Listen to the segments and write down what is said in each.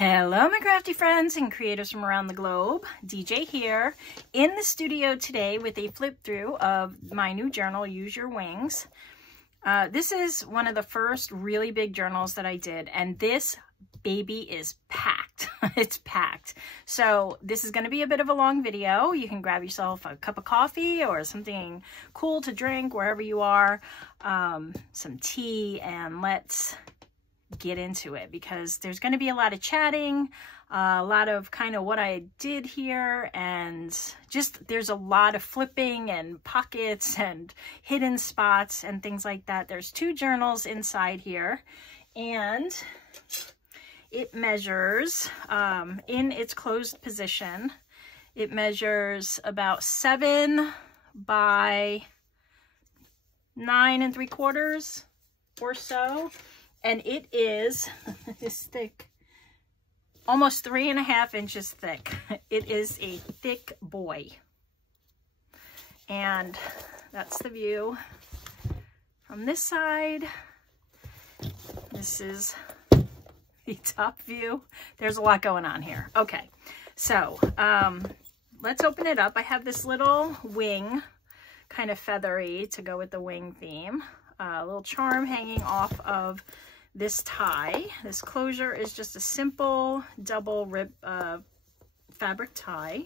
Hello my crafty friends and creators from around the globe. DJ here in the studio today with a flip through of my new journal, Use Your Wings. This is one of the first really big journals that I did, and this baby is packed. It's packed. So this is going to be a bit of a long video. You can grab yourself a cup of coffee or something cool to drink wherever you are, some tea, and let's get into it because there's going to be a lot of chatting, a lot of kind of what I did here, and just there's a lot of flipping and pockets and hidden spots and things like that. There's two journals inside here, and it measures in its closed position, it measures about 7 by 9 3/4 or so. And it is this thick, almost 3.5 inches thick. It is a thick boy. And that's the view from this side. This is the top view. There's a lot going on here. Okay, so let's open it up. I have this little wing, kind of feathery to go with the wing theme. A little charm hanging off of this tie. This closure is just a simple double rib fabric tie,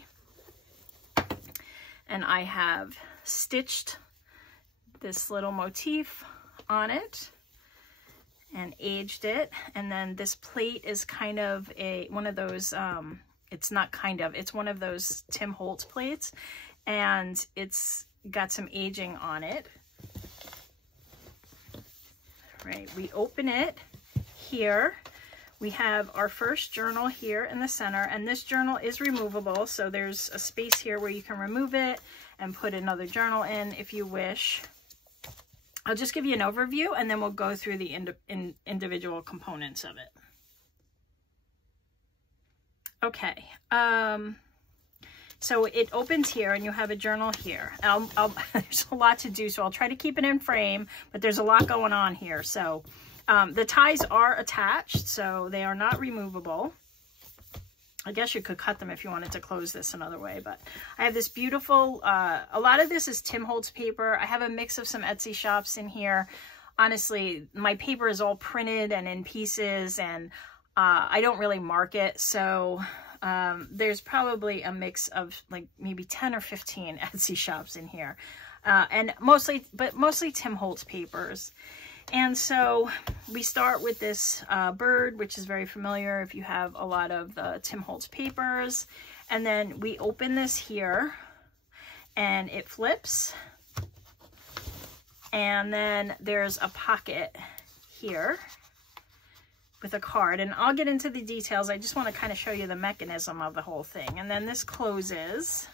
and I have stitched this little motif on it and aged it. And then this plate is kind of one of those it's not kind of, it's one of those Tim Holtz plates, and it's got some aging on it. Right, we open it here. We have our first journal here in the center, and this journal is removable, so there's a space here where you can remove it and put another journal in if you wish. I'll just give you an overview and then we'll go through the individual components of it. Okay, so it opens here and you have a journal here. There's a lot to do, so I'll try to keep it in frame, but there's a lot going on here. So the ties are attached, so they are not removable. I guess you could cut them if you wanted to close this another way, but I have this beautiful, a lot of this is Tim Holtz paper. I have a mix of some Etsy shops in here. Honestly, my paper is all printed and in pieces, and I don't really mark it, so there's probably a mix of like maybe 10 or 15 Etsy shops in here, and mostly Tim Holtz papers. And so we start with this bird, which is very familiar if you have a lot of the Tim Holtz papers. And then we open this here and it flips. And then there's a pocket here with a card, and I'll get into the details. I just want to kind of show you the mechanism of the whole thing. And then this closes,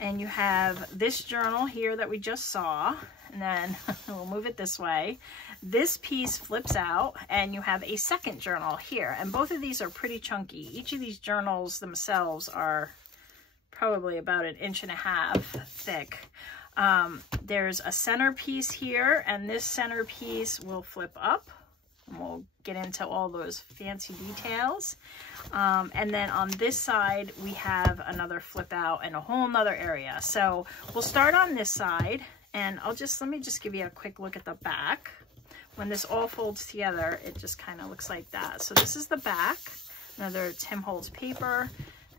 and you have this journal here that we just saw, and then we'll move it this way. This piece flips out, and you have a second journal here, and both of these are pretty chunky. Each of these journals themselves are probably about 1.5 inches thick. There's a center piece here, and this center piece will flip up. And we'll get into all those fancy details. And then on this side, we have another flip out and a whole nother area. So we'll start on this side, and let me just give you a quick look at the back. When this all folds together, it just kind of looks like that. So this is the back, another Tim Holtz paper,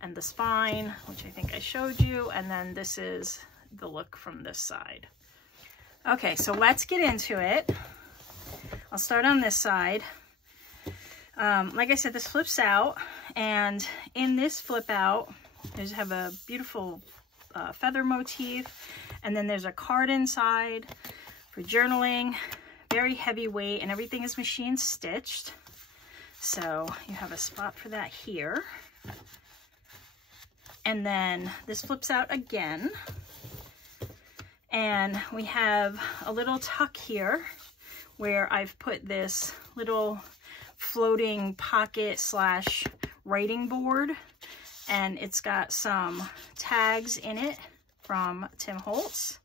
and the spine, which I think I showed you. And then this is the look from this side. Okay, so let's get into it. I'll start on this side. Like I said, this flips out, and in this flip out, there's have a beautiful feather motif, and then there's a card inside for journaling, very heavyweight, and everything is machine stitched. So you have a spot for that here. And then this flips out again, and we have a little tuck here where I've put this little floating pocket slash writing board, and it's got some tags in it from Tim Holtz.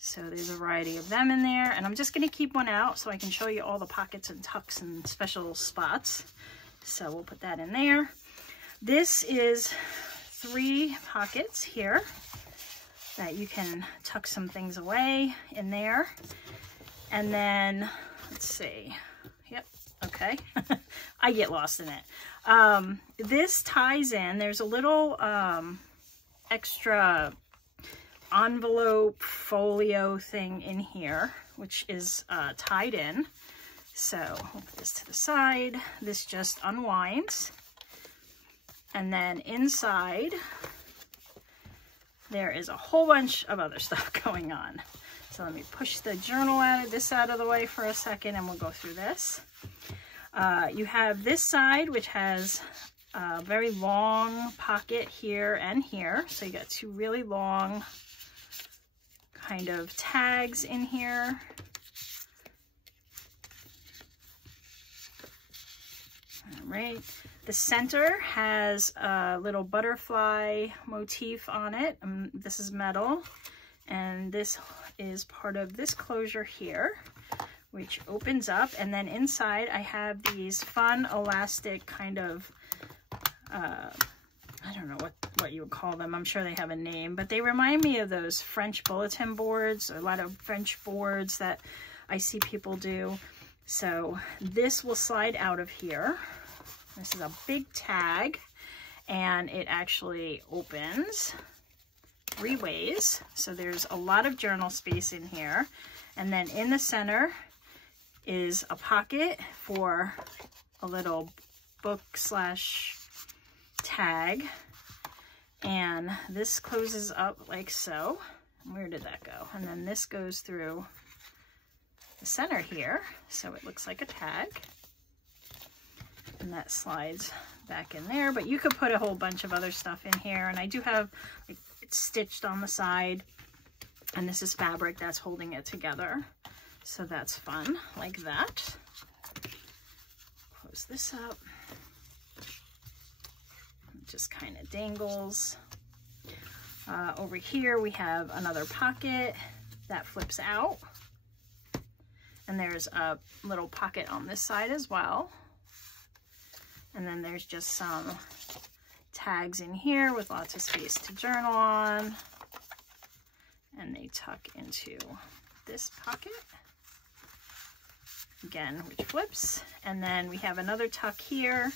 So there's a variety of them in there, and I'm just going to keep one out so I can show you all the pockets and tucks and special spots. So we'll put that in there. This is 3 pockets here that you can tuck some things away in there. And then, let's see. Yep, okay. I get lost in it. This ties in, there's a little extra envelope folio thing in here, which is tied in. So we'll put this to the side. This just unwinds. And then inside, there is a whole bunch of other stuff going on. So let me push the journal out of the way for a second, and we'll go through this. You have this side, which has a very long pocket here and here. So you got 2 really long kind of tags in here. All right. The center has a little butterfly motif on it. This is metal, and this is part of this closure here, which opens up, and then inside I have these fun elastic kind of, I don't know what you would call them. I'm sure they have a name, but they remind me of those French bulletin boards, a lot of French boards that I see people do. So this will slide out of here. This is a big tag, and it actually opens 3 ways. So there's a lot of journal space in here. And then in the center is a pocket for a little book / tag. And this closes up like so. Where did that go? And then this goes through the center here. So it looks like a tag. And that slides back in there, but you could put a whole bunch of other stuff in here. And I do have, like, it's stitched on the side, and this is fabric that's holding it together. So that's fun, like that. Close this up. It just kind of dangles. Over here we have another pocket that flips out. And there's a little pocket on this side as well. And then there's just some tags in here with lots of space to journal on. And they tuck into this pocket, again, which flips. And then we have another tuck here.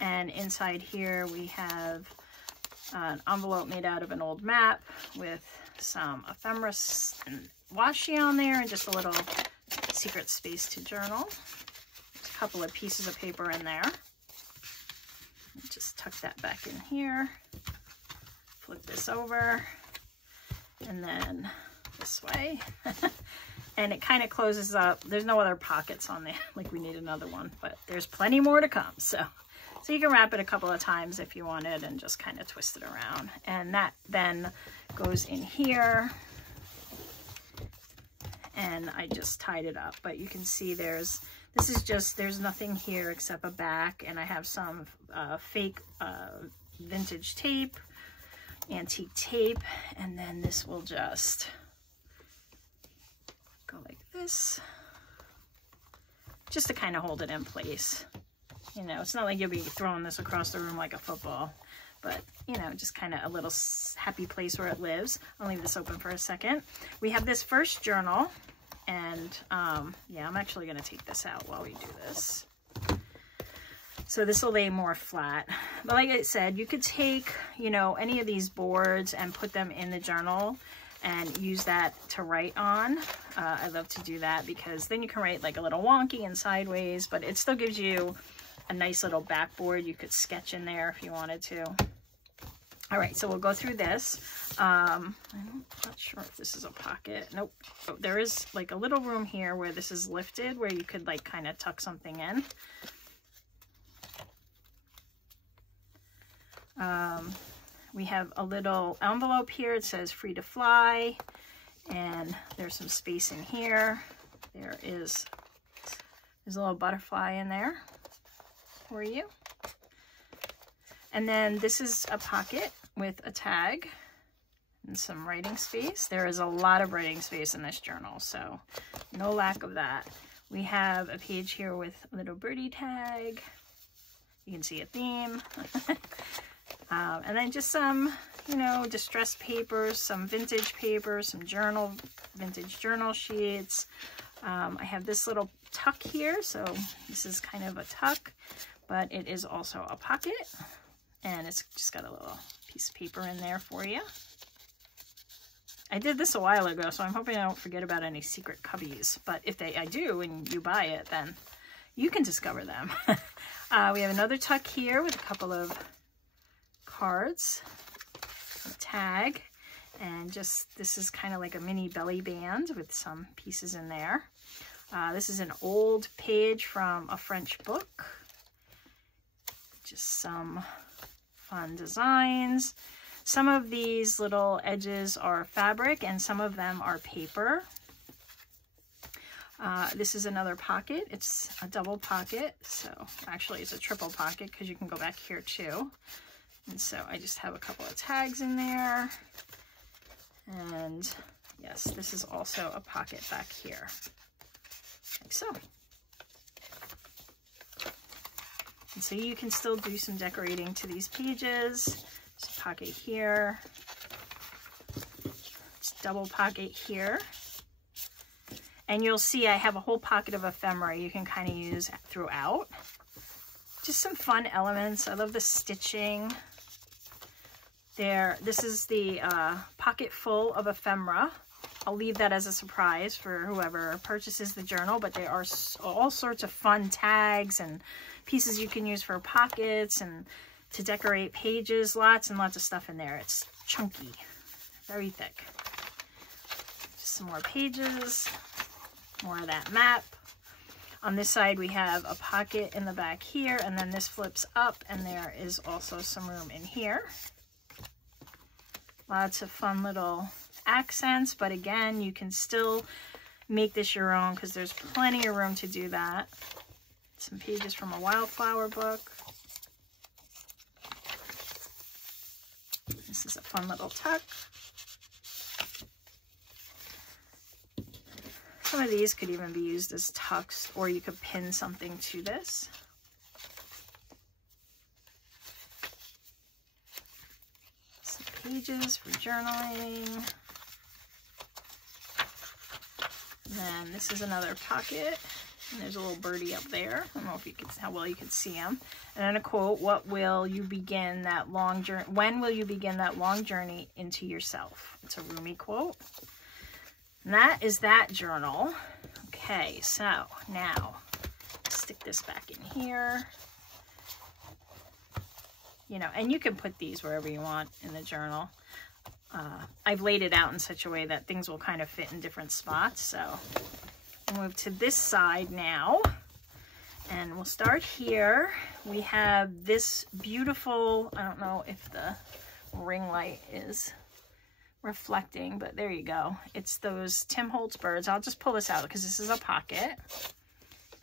And inside here we have an envelope made out of an old map with some ephemera and washi on there, and just a little secret space to journal. There's a couple of pieces of paper in there. Just tuck that back in here, flip this over, and then this way. And it kind of closes up. There's no other pockets on there, like we need another one, but there's plenty more to come. So you can wrap it a couple of times if you wanted, and just kind of twist it around. And that then goes in here. And I just tied it up, but you can see there's nothing here except a back, and I have some fake vintage tape, antique tape, and then this will just go like this, just to kind of hold it in place. You know, it's not like you'll be throwing this across the room like a football, but, you know, just kind of a little happy place where it lives. I'll leave this open for a second. We have this first journal. And yeah, I'm actually going to take this out while we do this. So this will lay more flat. But like I said, you could take, you know, any of these boards and put them in the journal and use that to write on. I love to do that because then you can write like a little wonky and sideways, but it still gives you a nice little backboard. You could sketch in there if you wanted to. All right, so we'll go through this. I'm not sure if this is a pocket. Nope. Oh, there is like a little room here where this is lifted, where you could like kind of tuck something in. We have a little envelope here. It says free to fly, and there's some space in here. There's a little butterfly in there for you. And then this is a pocket with a tag and some writing space. There is a lot of writing space in this journal, so no lack of that. We have a page here with a little birdie tag, You can see a theme. And then just some, you know, distressed papers, some vintage papers, some vintage journal sheets. I have this little tuck here, so this is kind of a tuck, but it is also a pocket, and it's just got a little piece of paper in there for you. I did this a while ago, so I'm hoping I don't forget about any secret cubbies, but if I do and you buy it, then you can discover them. We have another tuck here with a couple of cards, a tag, and just this is kind of like a mini belly band with some pieces in there. This is an old page from a French book. Just some fun designs. Some of these little edges are fabric and some of them are paper. This is another pocket. It's a double pocket, so actually it's a triple pocket because you can go back here too. And so I just have a couple of tags in there. And yes, this is also a pocket back here, like so. And so you can still do some decorating to these pages. There's a pocket here. It's a double pocket here. And you'll see I have a whole pocket of ephemera you can kind of use throughout. Just some fun elements. I love the stitching. There, this is the pocket full of ephemera. I'll leave that as a surprise for whoever purchases the journal, but there are all sorts of fun tags and pieces you can use for pockets and to decorate pages. Lots and lots of stuff in there. It's chunky, very thick. Just some more pages, more of that map. On this side we have a pocket in the back here, and then this flips up and there is also some room in here. Lots of fun little accents, but again, you can still make this your own because there's plenty of room to do that. Some pages from a wildflower book. This is a fun little tuck. Some of these could even be used as tucks, or you could pin something to this. Pages for journaling. And then this is another pocket, and there's a little birdie up there. I don't know if you can, how well you can see him. And then a quote: "What will you begin that long journey? When will you begin that long journey into yourself?" It's a Rumi quote. And that is that journal. Okay, so now stick this back in here. You know, and you can put these wherever you want in the journal. I've laid it out in such a way that things will kind of fit in different spots. So we'll move to this side now, and we'll start here. We have this beautiful, I don't know if the ring light is reflecting, but there you go. It's those Tim Holtz birds. I'll just pull this out because this is a pocket.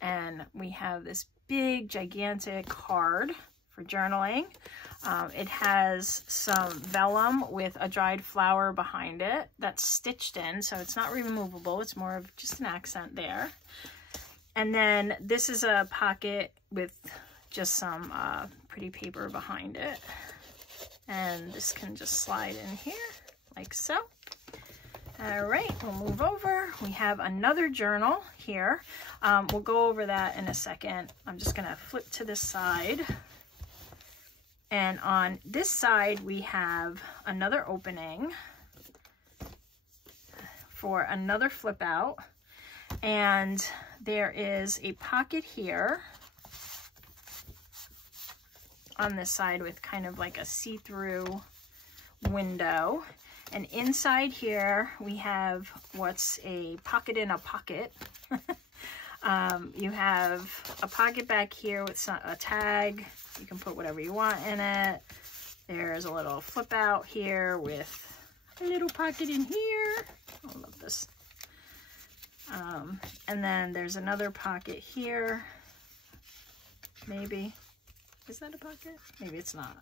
And we have this big, gigantic card for journaling. It has some vellum with a dried flower behind it that's stitched in, so it's not removable. It's more of just an accent there. And then this is a pocket with just some pretty paper behind it. And this can just slide in here like so. All right, we'll move over. We have another journal here. We'll go over that in a second. I'm just gonna flip to this side. And on this side, we have another opening for another flip out. And there is a pocket here on this side with kind of like a see-through window. And inside here, we have what's a pocket in a pocket. You have a pocket back here with a tag. You can put whatever you want in it. There's a little flip out here with a little pocket in here. I love this. And then there's another pocket here. Maybe. Is that a pocket? Maybe it's not.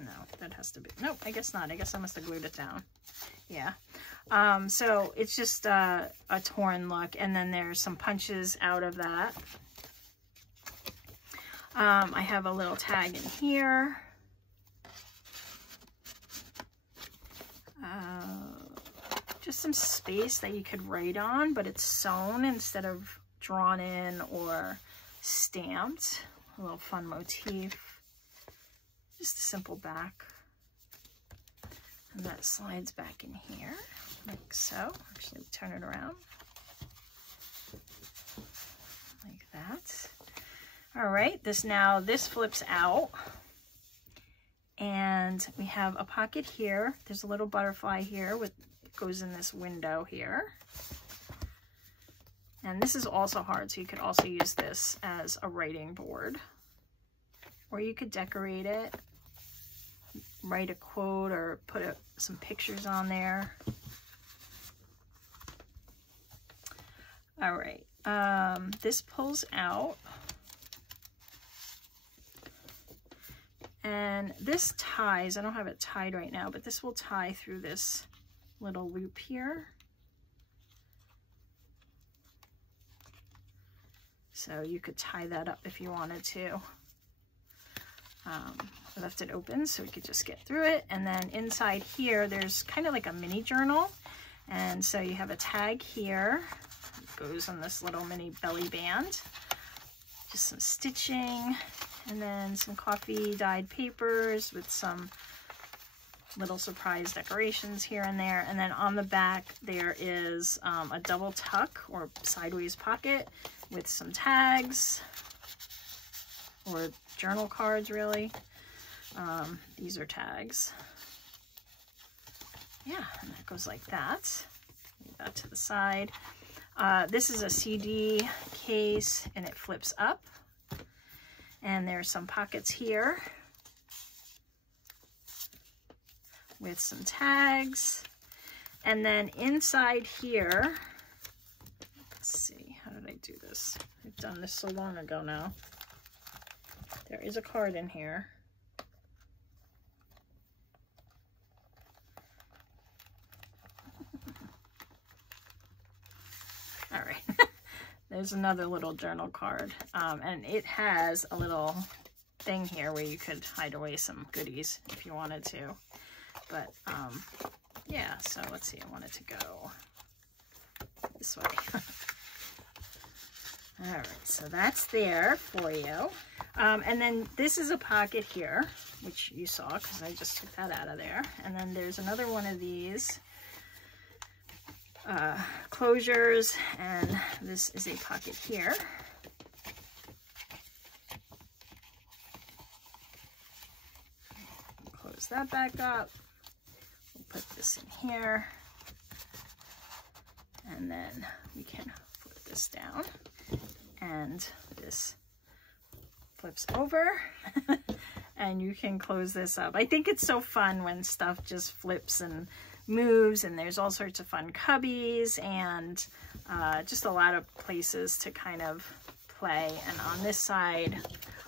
No, that has to be. Nope, I guess not. I guess I must have glued it down. Yeah. So it's just a torn look, and then there's some punches out of that. I have a little tag in here. Just some space that you could write on, but it's sewn instead of drawn in or stamped. A little fun motif. Just a simple back. And that slides back in here, like so. Actually, turn it around. Like that. All right, this flips out. And we have a pocket here. There's a little butterfly here with goes in this window here. And this is also hard, so you could also use this as a writing board. Or you could decorate it, write a quote, or put some pictures on there. All right, this pulls out. And this ties, I don't have it tied right now, but this will tie through this little loop here. So you could tie that up if you wanted to. I left it open so we could just get through it. And then inside here, there's kind of like a mini journal. And so you have a tag here. It goes on this little mini belly band. Just some stitching. And then some coffee dyed papers with some little surprise decorations here and there. And then on the back, there is a double tuck or sideways pocket with some tags or journal cards, really. These are tags. Yeah, and that goes like that. Leave that to the side. This is a CD case and it flips up. And there's some pockets here with some tags. And then inside here, let's see, how did I do this? I've done this so long ago now. There is a card in here. All right. There's another little journal card, and it has a little thing here where you could hide away some goodies if you wanted to. But yeah, so let's see, I want it to go this way. All right, so that's there for you. And then this is a pocket here, which you saw because I just took that out of there. And then there's another one of these closures, and this is a pocket here. Close that back up. We'll put this in here, and then we can flip this down, and this flips over. And you can close this up. I think it's so fun when stuff just flips and moves, and there's all sorts of fun cubbies and just a lot of places to kind of play. And on this side,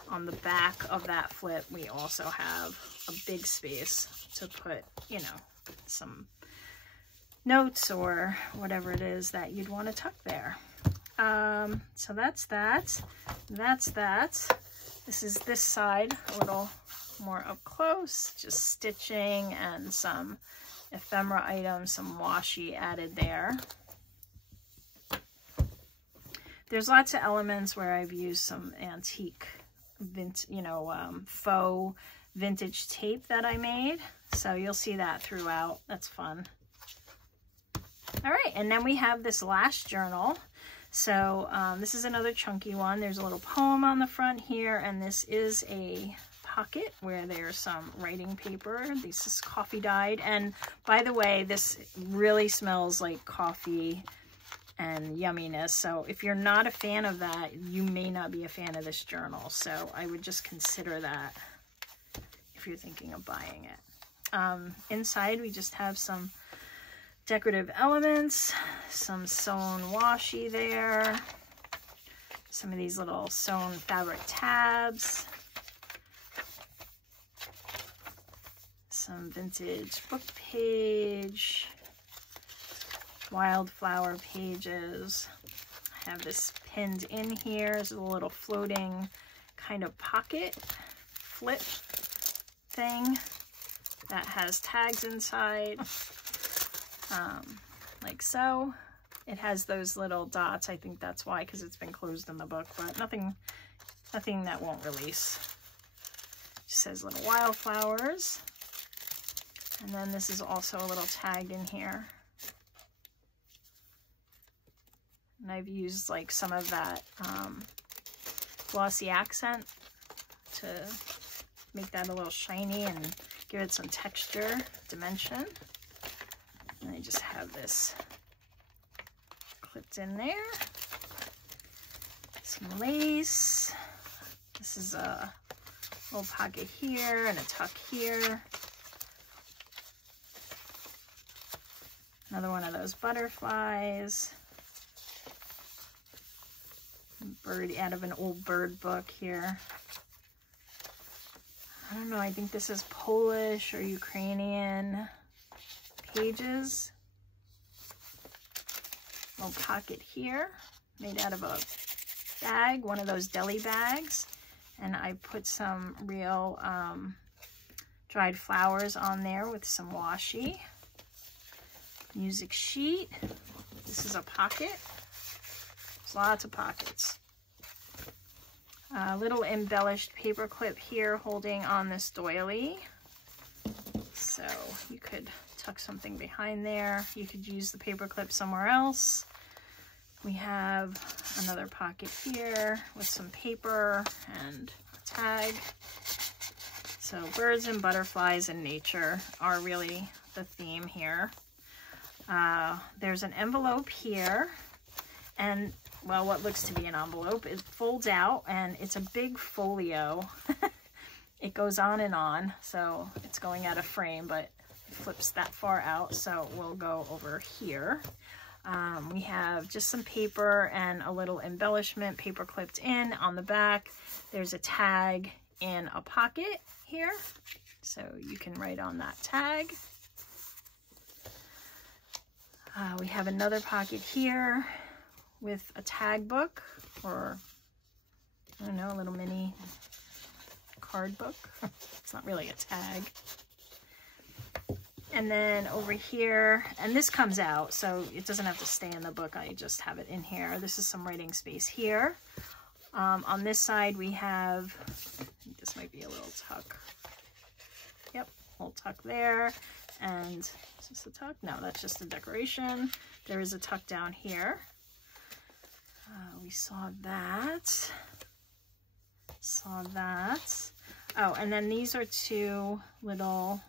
on the back of that flip, we also have a big space to put, you know, some notes or whatever it is that you'd want to tuck there. So that's that. That's that. This is this side, a little more up close, just stitching and some ephemera items, some washi added there. There's lots of elements where I've used some antique, faux vintage tape that I made. So you'll see that throughout. That's fun. All right, and then we have this last journal. So this is another chunky one. There's a little poem on the front here, and this is a pocket where there's some writing paper. This is coffee dyed, and by the way, this really smells like coffee and yumminess. So if you're not a fan of that, you may not be a fan of this journal. So I would just consider that if you're thinking of buying it. Inside, we just have some decorative elements, some sewn washi there, some of these little sewn fabric tabs, some vintage book page, wildflower pages. I have this pinned in here. This is a little floating kind of pocket flip thing that has tags inside, like so. It has those little dots. I think that's why, because it's been closed in the book, but nothing that won't release. It says little wildflowers. And then this is also a little tag in here. And I've used like some of that glossy accent to make that a little shiny and give it some texture, dimension. And I just have this clipped in there. Some lace. This is a little pocket here and a tuck here. Another one of those butterflies. Bird out of an old bird book here. I don't know, I think this is Polish or Ukrainian pages. Little pocket here, made out of a bag, one of those deli bags. And I put some real dried flowers on there with some washi. Music sheet. This is a pocket. There's lots of pockets. A little embellished paper clip here holding on this doily. So you could tuck something behind there. You could use the paper clip somewhere else. We have another pocket here with some paper and a tag. So birds and butterflies and nature are really the theme here. There's an envelope here, and well, what looks to be an envelope, it folds out and it's a big folio. It goes on and on, so it's going out of frame, but it flips that far out, so we'll go over here. We have just some paper and a little embellishment, paper clipped in on the back. There's a tag in a pocket here, so you can write on that tag. We have another pocket here with a tag book, or I don't know, a little mini card book. It's not really a tag. And then over here, and this comes out, so it doesn't have to stay in the book. I just have it in here. This is some writing space here. On this side, we have, I think this might be a little tuck. Yep, little tuck there. And is this a tuck? No, that's just a decoration. There is a tuck down here. We saw that. Saw that. Oh, and then these are two little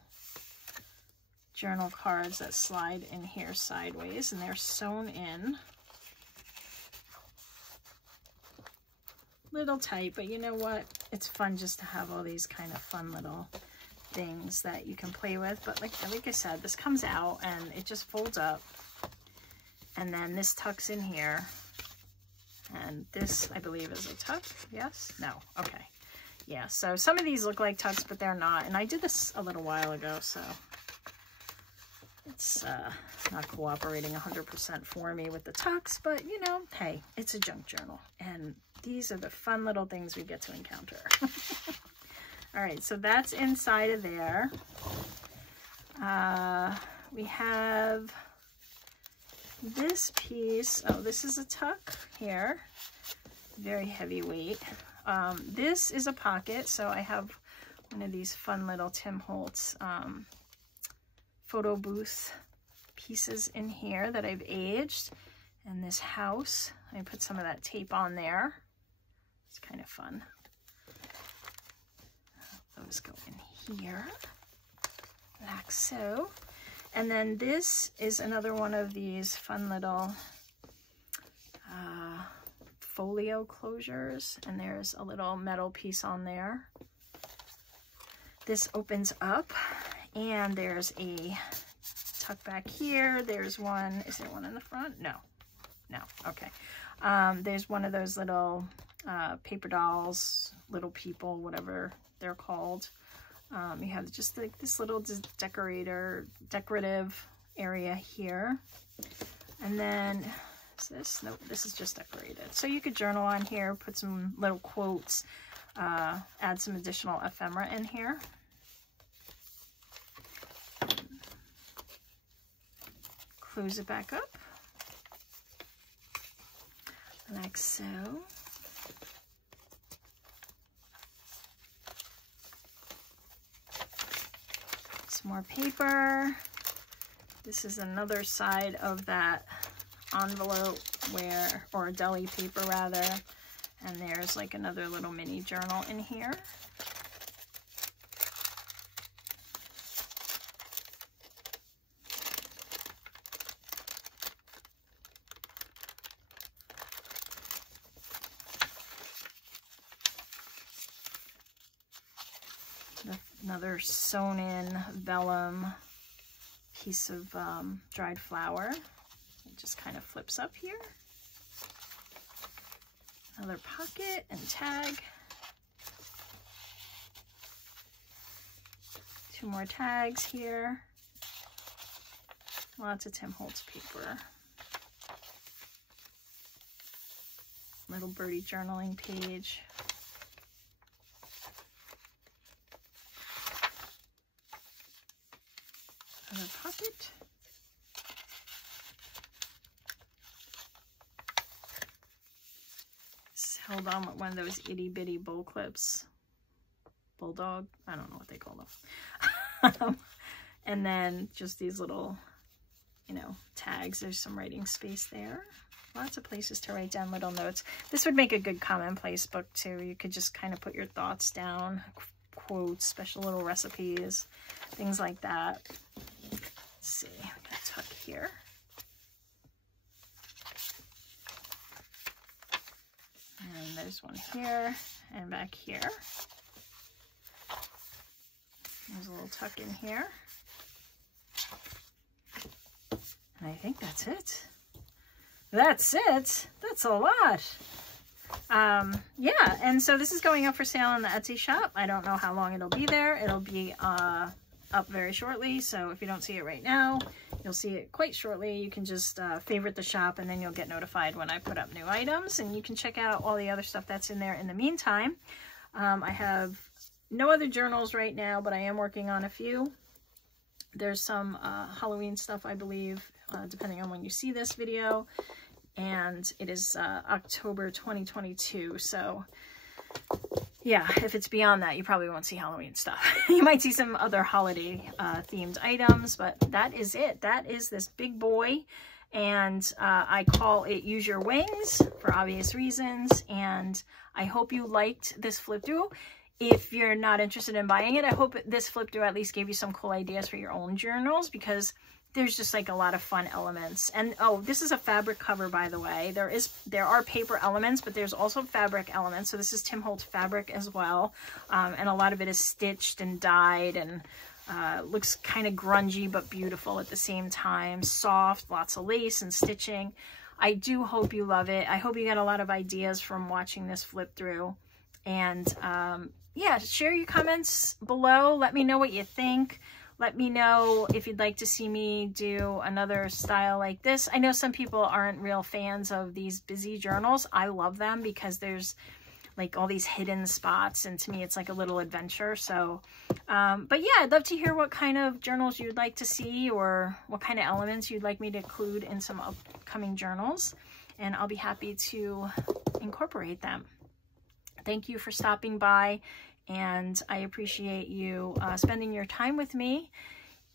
journal cards that slide in here sideways, and they're sewn in. Little tight, but you know what? It's fun just to have all these kind of fun little things that you can play with. But like I said, this comes out and it just folds up, and then this tucks in here, and this I believe is a tuck. Yes? No? Okay. Yeah, so some of these look like tucks, but they're not, and I did this a little while ago, so it's not cooperating 100% for me with the tucks, but you know, hey, it's a junk journal, and these are the fun little things we get to encounter. All right, so that's inside of there. We have this piece. Oh, this is a tuck here. Very heavyweight. This is a pocket, so I have one of these fun little Tim Holtz photo booth pieces in here that I've aged. And this house, I put some of that tape on there. It's kind of fun. Those go in here, like so. And then this is another one of these fun little folio closures, and there's a little metal piece on there. This opens up, and there's a tuck back here. There's one. Is there one in the front? No. No. Okay. There's one of those little paper dolls, little people, whatever they're called. You have just like this little decorative area here. And then, is this? Nope, this is just decorated. So you could journal on here, put some little quotes. add some additional ephemera in here. Close it back up, like so. Some more paper. This is another side of that envelope where, or deli paper rather, and there's like another little mini journal in here. Another sewn in vellum piece of dried flour. It just kind of flips up here. Another pocket and tag. Two more tags here. Lots of Tim Holtz paper. Little birdie journaling page. Another pocket. It's held on with one of those itty bitty bowl clips. Bulldog, I don't know what they call them. And then just these little, you know, tags. There's some writing space there. Lots of places to write down little notes. This would make a good commonplace book too. You could just kind of put your thoughts down, quotes, special little recipes, things like that. Let's see, I'm gonna tuck here. And there's one here and back here. There's a little tuck in here. And I think that's it. That's it. That's a lot. Yeah, and so this is going up for sale in the Etsy shop. I don't know how long it'll be there. It'll be up very shortly, so if you don't see it right now, you'll see it quite shortly. You can just favorite the shop, and then you'll get notified when I put up new items, and you can check out all the other stuff that's in there in the meantime. I have no other journals right now, but I am working on a few. There's some Halloween stuff, I believe, depending on when you see this video, and it is October 2022, so yeah, if it's beyond that, you probably won't see Halloween stuff. You might see some other holiday themed items, but that is it. That is this big boy, and I call it Use Your Wings for obvious reasons, and I hope you liked this flip through. If you're not interested in buying it, I hope this flip through at least gave you some cool ideas for your own journals, because there's just like a lot of fun elements. And oh, this is a fabric cover, by the way. There are paper elements, but there's also fabric elements. So this is Tim Holtz fabric as well. And a lot of it is stitched and dyed, and looks kind of grungy but beautiful at the same time. Soft, lots of lace and stitching. I do hope you love it. I hope you get a lot of ideas from watching this flip through. And yeah, share your comments below. Let me know what you think. Let me know if you'd like to see me do another style like this. I know some people aren't real fans of these busy journals. I love them because there's like all these hidden spots, and to me it's like a little adventure. So but yeah, I'd love to hear what kind of journals you'd like to see, or what kind of elements you'd like me to include in some upcoming journals, and I'll be happy to incorporate them. Thank you for stopping by, and I appreciate you spending your time with me.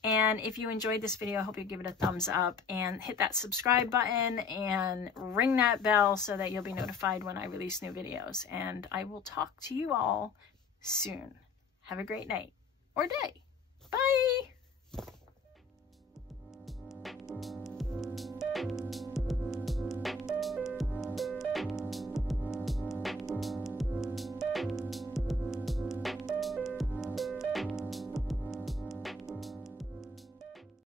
And if you enjoyed this video, I hope you give it a thumbs up and hit that subscribe button and ring that bell so that you'll be notified when I release new videos. And I will talk to you all soon. Have a great night or day. Bye.